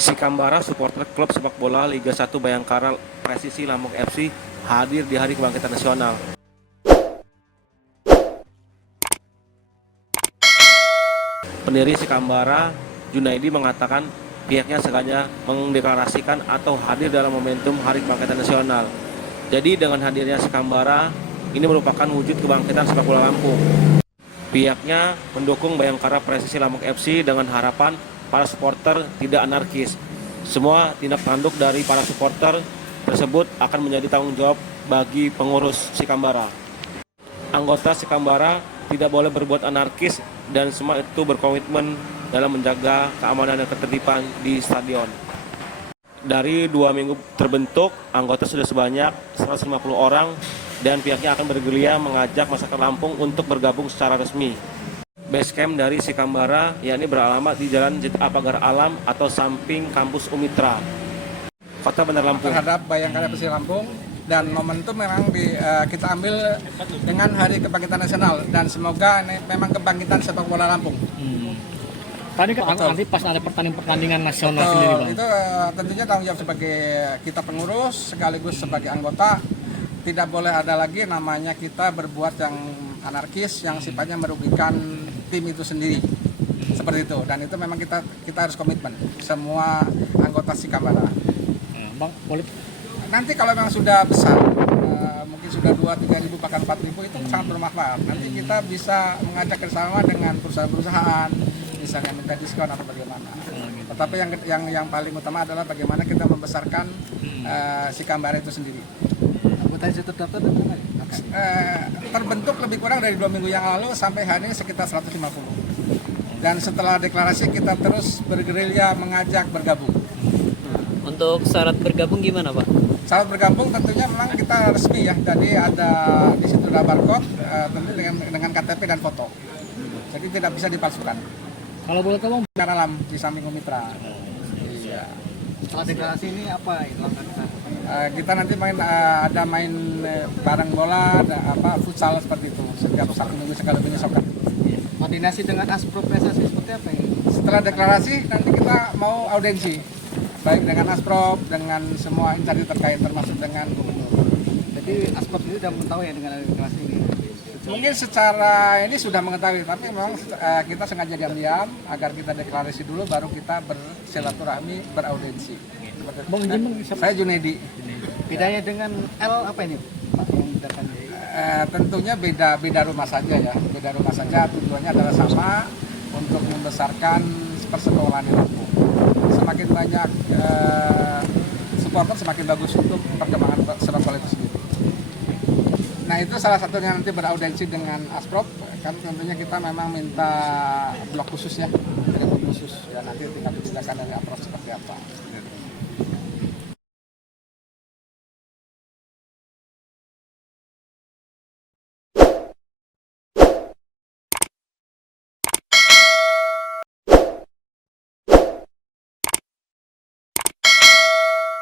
Sikambara, supporter klub sepak bola Liga 1 Bayangkara Presisi Lampung FC hadir di Hari Kebangkitan Nasional. Pendiri Sikambara, Junaidi, mengatakan pihaknya sengaja mendeklarasikan atau hadir dalam momentum Hari Kebangkitan Nasional. Jadi dengan hadirnya Sikambara, ini merupakan wujud kebangkitan sepak bola Lampung. Pihaknya mendukung Bayangkara Presisi Lampung FC dengan harapan para supporter tidak anarkis. Semua tindak tanduk dari para supporter tersebut akan menjadi tanggung jawab bagi pengurus Sikambara. Anggota Sikambara tidak boleh berbuat anarkis dan semua itu berkomitmen dalam menjaga keamanan dan ketertiban di stadion. Dari 2 minggu terbentuk, anggota sudah sebanyak 150 orang dan pihaknya akan bergerilya mengajak masyarakat Lampung untuk bergabung secara resmi. Base camp dari Sikambara yakni beralamat di Jalan ZA Pagar Alam atau samping kampus Umitra, Kota Bandar Lampung. Terhadap Bayangkara Persisi Lampung, dan momentum memang kita ambil dengan Hari Kebangkitan Nasional dan semoga ini memang kebangkitan sepak bola Lampung. Tadi kan nanti pas ada pertandingan nasional sendiri, Bang. Itu tentunya tanggung jawab sebagai kita pengurus sekaligus sebagai anggota. Tidak boleh ada lagi namanya kita berbuat yang anarkis yang sifatnya merugikan tim itu sendiri. Seperti itu, dan itu memang kita harus komitmen semua anggota Sikambara. Bang, boleh. Nanti kalau memang sudah besar, mungkin sudah 2-3 ribu bahkan 4 ribu, itu sangat bermanfaat. Nanti kita bisa mengajak bersama dengan perusahaan-perusahaan, misalnya minta diskon atau bagaimana. Tetapi yang paling utama adalah bagaimana kita membesarkan Sikambara itu sendiri. Anggota itu terdaftar Terbentuk lebih kurang dari 2 minggu yang lalu sampai hari ini sekitar 150. Dan setelah deklarasi kita terus bergerilya mengajak bergabung. Untuk syarat bergabung gimana, Pak? Syarat bergabung tentunya memang kita resmi ya. Jadi ada di situ ada barcode tentu dengan KTP dan foto. Jadi tidak bisa dipalsukan. Kalau boleh tahu, Bang, Karena alam di samping Umitra. Iya. setelah deklarasi ini apa langkah kita? Kita nanti ada main bareng bola, futsal seperti itu. Setiap Sabtu Minggu sekali menyesuaikan. Koordinasi dengan Asprop PSSI seperti apa ini? Setelah deklarasi nanti kita mau audiensi, baik dengan Asprop, dengan semua instansi terkait termasuk dengan gubernur. Jadi Asprop itu sudah mengetahui ya dengan deklarasi ini? Mungkin secara ini sudah mengetahui, tapi memang kita sengaja diam-diam agar kita deklarasi dulu, baru kita bersilaturahmi, beraudiensi. Bang, izin, Bang, Saya Junaidi. Bedanya dengan L apa ini, Pak, yang bedakan? Tentunya beda rumah saja ya, beda rumah saja. Tujuannya adalah sama, untuk membesarkan persekolahan di Lampung. Semakin banyak supporter, semakin bagus untuk perkembangan sepak bola itu sendiri. Nah, itu salah satunya nanti beraudiensi dengan Asprop, kan tentunya kita memang minta blok khusus ya, dari blok khusus, dan nanti tingkat kebijakan dari Asprop seperti apa.